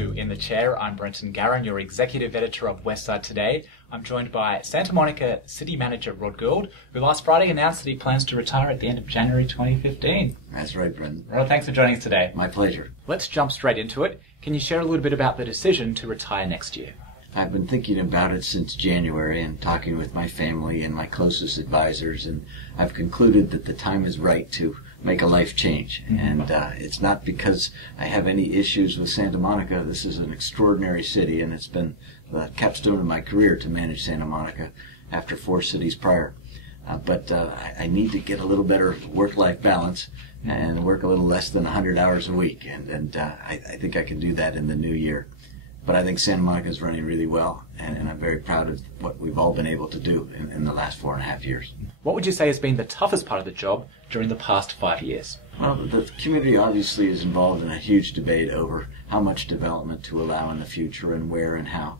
to In the Chair. I'm Brenton Garen, your executive editor of Westside today. I'm joined by Santa Monica City Manager Rod Gould, who last Friday announced that he plans to retire at the end of January 2015. That's right, Brenton. Rod, thanks for joining us today. My pleasure. Let's jump straight into it. Can you share a little bit about the decision to retire next year? I've been thinking about it since January and talking with my family and my closest advisors, and I've concluded that the time is right to make a life change. And it's not because I have any issues with Santa Monica. This is an extraordinary city, and it's been the capstone of my career to manage Santa Monica after 4 cities prior. But I need to get a little better work-life balance and work a little less than 100 hours a week, and I think I can do that in the new year. But I think Santa Monica is running really well, and I'm very proud of what we've all been able to do in the last 4.5 years. What would you say has been the toughest part of the job during the past 5 years? Well, the community obviously is involved in a huge debate over how much development to allow in the future and where and how.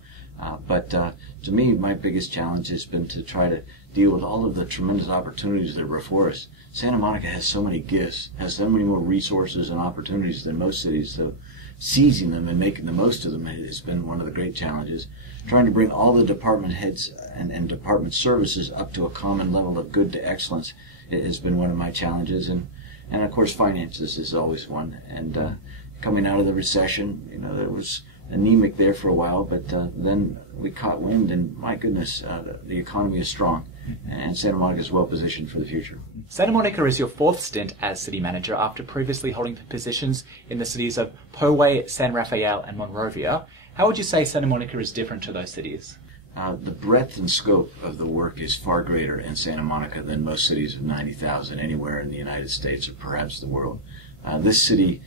But to me, my biggest challenge has been to try to deal with all of the tremendous opportunities that are before us. Santa Monica has so many gifts, has so many more resources and opportunities than most cities, so seizing them and making the most of them has been one of the great challenges. Trying to bring all the department heads and department services up to a common level of good to excellence has been one of my challenges, and of course finances is always one. And coming out of the recession, there was anemic there for a while, but then we caught wind, and my goodness, the economy is strong, and Santa Monica is well positioned for the future. Santa Monica is your 4th stint as city manager after previously holding positions in the cities of Poway, San Rafael, and Monrovia. How would you say Santa Monica is different to those cities? The breadth and scope of the work is far greater in Santa Monica than most cities of 90,000 anywhere in the United States or perhaps the world. This city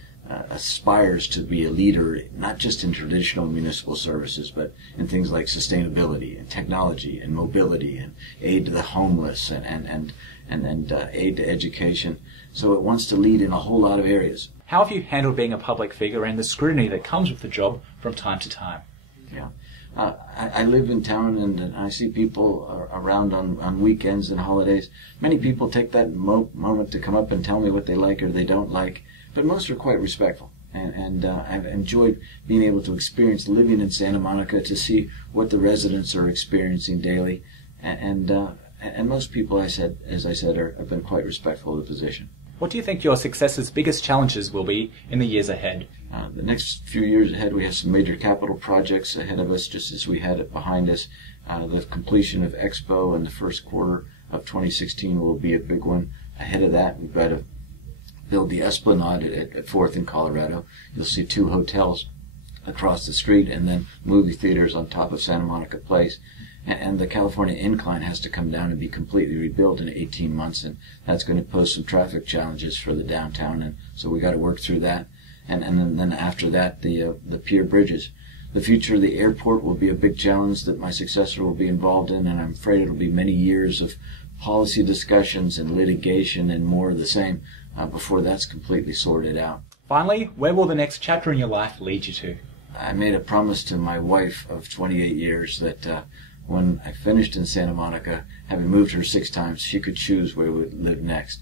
aspires to be a leader not just in traditional municipal services, but in things like sustainability and technology and mobility and aid to the homeless and aid to education. So it wants to lead in a whole lot of areas. How have you handled being a public figure and the scrutiny that comes with the job from time to time? Yeah. I live in town, and I see people around on weekends and holidays. Many people take that moment to come up and tell me what they like or they don't like, but most are quite respectful. And I've enjoyed being able to experience living in Santa Monica, to see what the residents are experiencing daily. And most people, as I said, have been quite respectful of the position. What do you think your successor's biggest challenges will be in the years ahead? The next few years ahead, we have some major capital projects ahead of us, just as we had it behind us. The completion of Expo in the first quarter of 2016 will be a big one. Ahead of that, we've got to build the Esplanade at 4th in Colorado. You'll see 2 hotels across the street and then movie theaters on top of Santa Monica Place. And the California Incline has to come down and be completely rebuilt in 18 months, and that's going to pose some traffic challenges for the downtown, and so we got to work through that. And then after that, the pier bridges. The future of the airport will be a big challenge that my successor will be involved in, and I'm afraid it'll be many years of policy discussions and litigation and more of the same before that's completely sorted out. Finally, where will the next chapter in your life lead you to? I made a promise to my wife of 28 years that when I finished in Santa Monica, having moved her 6 times, she could choose where we would live next.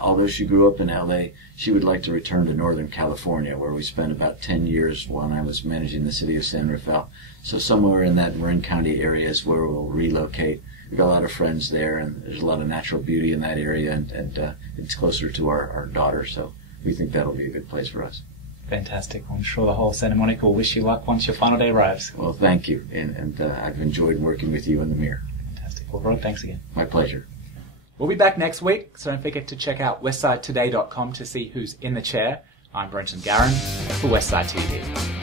Although she grew up in LA, she would like to return to Northern California, where we spent about 10 years when I was managing the city of San Rafael. So somewhere in that Marin County area is where we'll relocate. We've got a lot of friends there, and there's a lot of natural beauty in that area, and it's closer to our daughter, so we think that'll be a good place for us. Fantastic. I'm sure the whole Santa Monica will wish you luck once your final day arrives. Well, thank you, and I've enjoyed working with you in the mirror. Fantastic. Well, Rod, thanks again. My pleasure. We'll be back next week, so don't forget to check out westsidetoday.com to see who's in the chair. I'm Brenton Garen for Westside TV.